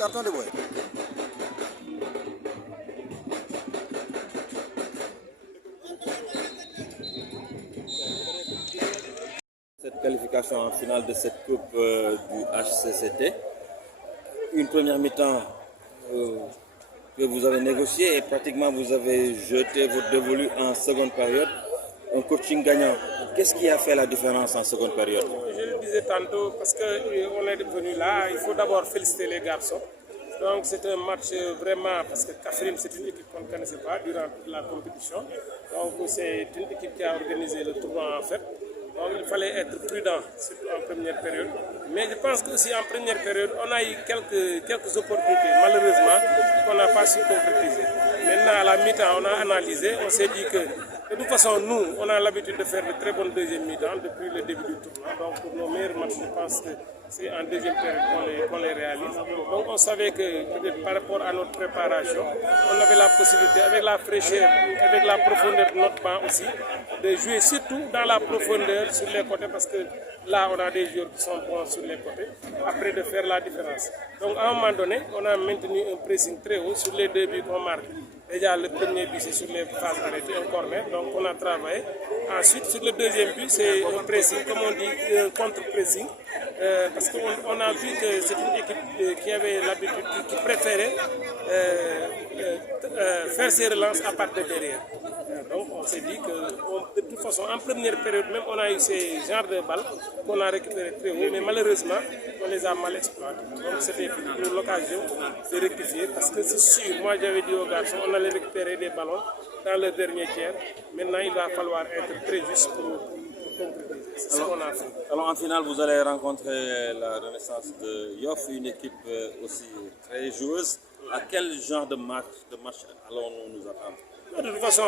carton de boy. Cette qualification en finale de cette coupe du HCCT, une première mi-temps que vous avez négocié et pratiquement vous avez jeté votre dévolu en seconde période, un coaching gagnant. Qu'est-ce qui a fait la différence en seconde période? Je le disais tantôt, parce qu'on est venu là, il faut d'abord féliciter les garçons. Donc c'est un match vraiment, parce que Kaffrine c'est une équipe qu'on ne connaissait pas durant toute la compétition. Donc c'est une équipe qui a organisé le tournoi en fait. Donc il fallait être prudent, surtout en première période. Mais je pense qu'aussi en première période, on a eu quelques opportunités, malheureusement, qu'on n'a pas su concrétiser. Maintenant, à la mi-temps, on a analysé, on s'est dit que, de toute façon, nous, on a l'habitude de faire de très bonnes deuxième mi-temps depuis le début du tournoi. Donc pour nos meilleurs matchs, je pense que c'est en deuxième période qu'on les réalise. Donc on savait que peut-être par rapport à notre préparation, on avait la possibilité, avec la fraîcheur, avec la profondeur de notre banc aussi, de jouer surtout dans la profondeur sur les côtés parce que là on a des joueurs qui sont bons sur les côtés, après de faire la différence. Donc à un moment donné, on a maintenu un pressing très haut sur les deux buts qu'on marque. Déjà le premier but c'est sur les phases arrêtées, un corner, donc on a travaillé. Ensuite sur le deuxième but c'est un pressing, comme on dit, un contre-pressing. Parce qu'on a vu que c'est une équipe qui avait l'habitude, qui préférait faire ses relances à partir de derrière. Donc on s'est dit que de toute façon, en première période même, on a eu ces genres de balles qu'on a récupérées très haut, mais malheureusement, on les a mal exploitées. Donc c'était pour l'occasion de rectifier, parce que c'est sûr, moi j'avais dit aux garçons, on allait récupérer des ballons dans le dernier tiers. Maintenant, il va falloir être très juste pour concrétiser. C'est ce qu'on a fait. Alors en finale, vous allez rencontrer la Renaissance de Yoff, une équipe aussi très joueuse. À quel genre de match allons-nous nous attendre? De toute façon,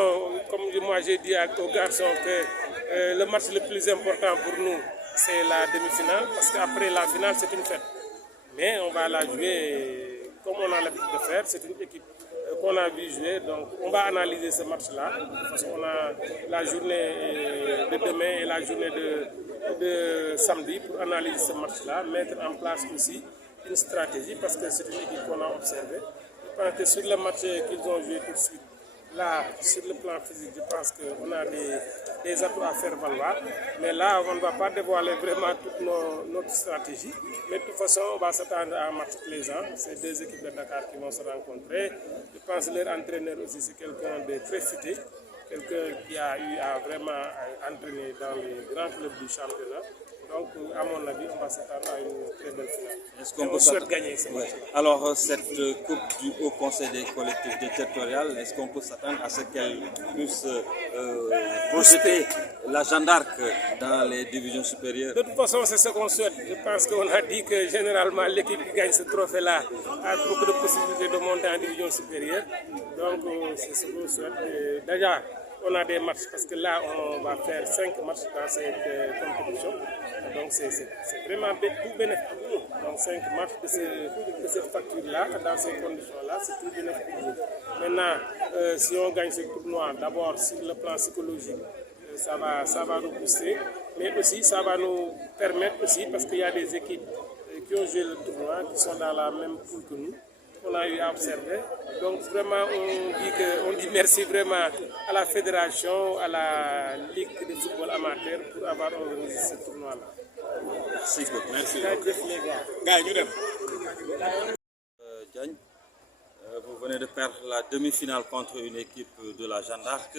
comme moi j'ai dit aux garçons que le match le plus important pour nous, c'est la demi-finale, parce qu'après la finale, c'est une fête. Mais on va la jouer comme on a l'habitude de faire. C'est une équipe qu'on a vu jouer, donc on va analyser ce match-là. De toute façon, on a la journée de demain et la journée de samedi pour analyser ce match-là, mettre en place aussi une stratégie, parce que c'est une équipe qu'on a observée. Je pense que sur le match qu'ils ont joué tout de suite, là, sur le plan physique, je pense qu'on a des atouts à faire valoir. Mais là, on ne va pas dévoiler vraiment toute notre stratégie. Mais de toute façon, on va s'attendre à un match plaisant. C'est deux équipes de Dakar qui vont se rencontrer. Je pense que leur entraîneur aussi, c'est quelqu'un de très futé. Quelqu'un qui a eu à vraiment entraîner dans les grands clubs du championnat. Donc, à mon avis, on va s'attendre à une très belle finale. Est-ce qu'on souhaite gagner ce match. Alors, cette coupe du Haut Conseil des collectivités territoriales, est-ce qu'on peut s'attendre à ce qu'elle puisse projeter la Jeanne d'Arc dans les divisions supérieures? De toute façon, c'est ce qu'on souhaite. Je pense qu'on a dit que généralement, l'équipe qui gagne ce trophée-là a beaucoup de possibilités de monter en division supérieure. Donc, c'est ce qu'on souhaite. Déjà, on a des matchs, parce que là, on va faire 5 matchs dans cette compétition. Donc, c'est vraiment tout bénéfique. Donc, 5 matchs de cette facture-là, dans ces conditions-là, c'est tout bénéfique. Maintenant, si on gagne ce tournoi, d'abord, sur le plan psychologique, ça va nous pousser. Mais aussi, ça va nous permettre aussi, parce qu'il y a des équipes qui ont joué le tournoi, qui sont dans la même poule que nous, qu'on a eu à observer. Donc vraiment, on dit merci vraiment à la fédération, à la Ligue de football amateur pour avoir organisé ce tournoi-là. Merci beaucoup. Merci. Diagne, vous venez de perdre la demi-finale contre une équipe de la Jeanne d'Arc.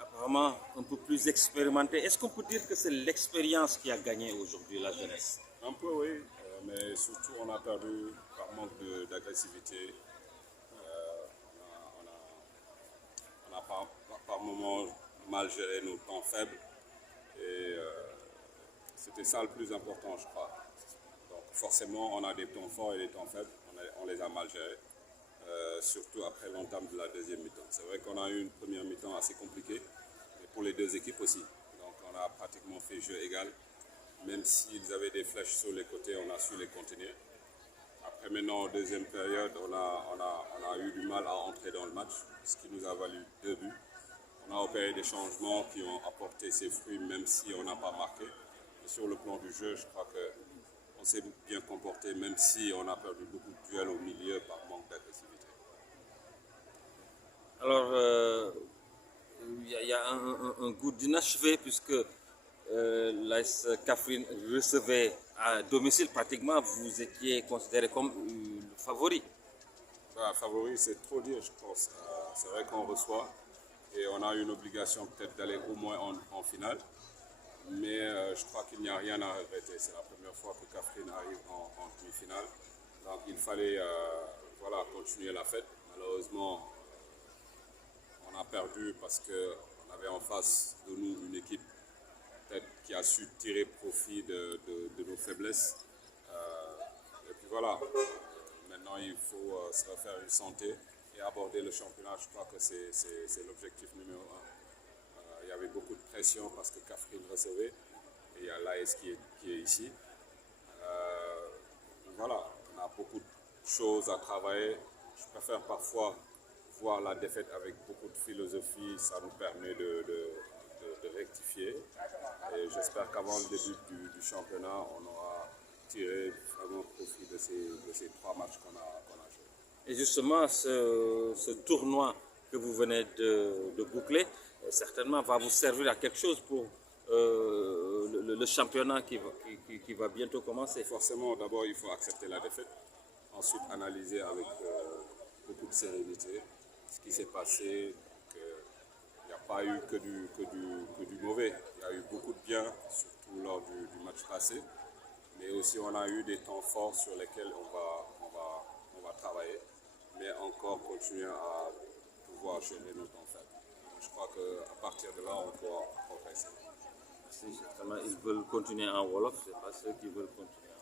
Apparemment un peu plus expérimentée. Est-ce qu'on peut dire que c'est l'expérience qui a gagné aujourd'hui la jeunesse? Un peu oui, mais surtout on a perdu par manque d'agressivité. On a par moments mal géré nos temps faibles et c'était ça le plus important, je crois. Donc forcément on a des temps forts et des temps faibles, on les a mal gérés. Surtout après l'entame de la deuxième mi-temps. C'est vrai qu'on a eu une première mi-temps assez compliquée, et pour les deux équipes aussi. Donc on a pratiquement fait jeu égal. Même s'ils avaient des flèches sur les côtés, on a su les contenir. Après maintenant, en deuxième période, on a eu du mal à entrer dans le match, ce qui nous a valu 2 buts. On a opéré des changements qui ont apporté ses fruits, même si on n'a pas marqué. Et sur le plan du jeu, je crois on s'est bien comporté, même si on a perdu beaucoup de duels au milieu par manque d'agressivité. Alors, il y a un goût d'inachevé puisque l'AS Kaffrine recevait à domicile pratiquement, vous étiez considéré comme le favori. Favori, c'est trop dire, je pense. C'est vrai qu'on reçoit et on a une obligation peut-être d'aller au moins en finale. Mais je crois qu'il n'y a rien à regretter. C'est la première fois que Kaffrine arrive en demi-finale. Donc il fallait voilà, continuer la fête. Malheureusement, on a perdu parce qu'on avait en face de nous une équipe qui a su tirer profit de nos faiblesses. Et puis voilà, maintenant il faut se refaire une santé et aborder le championnat. Je crois que c'est l'objectif numéro un. Il y avait beaucoup de pression parce que Kaffrine recevait et il y a l'AS qui est ici. Voilà, on a beaucoup de choses à travailler. Je préfère parfois voir la défaite avec beaucoup de philosophie, ça nous permet de rectifier. Et j'espère qu'avant le début du championnat, on aura tiré vraiment profit de ces 3 matchs qu'on a joués. Et justement, ce tournoi que vous venez de boucler, certainement va vous servir à quelque chose pour le championnat qui va bientôt commencer. Forcément, d'abord, il faut accepter la défaite. Ensuite, analyser avec beaucoup de sérénité ce qui s'est passé. Il n'y a pas eu que du mauvais. Il y a eu beaucoup de bien, surtout lors du match passé. Mais aussi, on a eu des temps forts sur lesquels on va travailler. Mais encore continuer à pouvoir gérer nos temps faibles. Je crois qu'à partir de là, on pourra progresser. Si justement ils veulent continuer en Wolof, c'est pas ceux qui veulent continuer.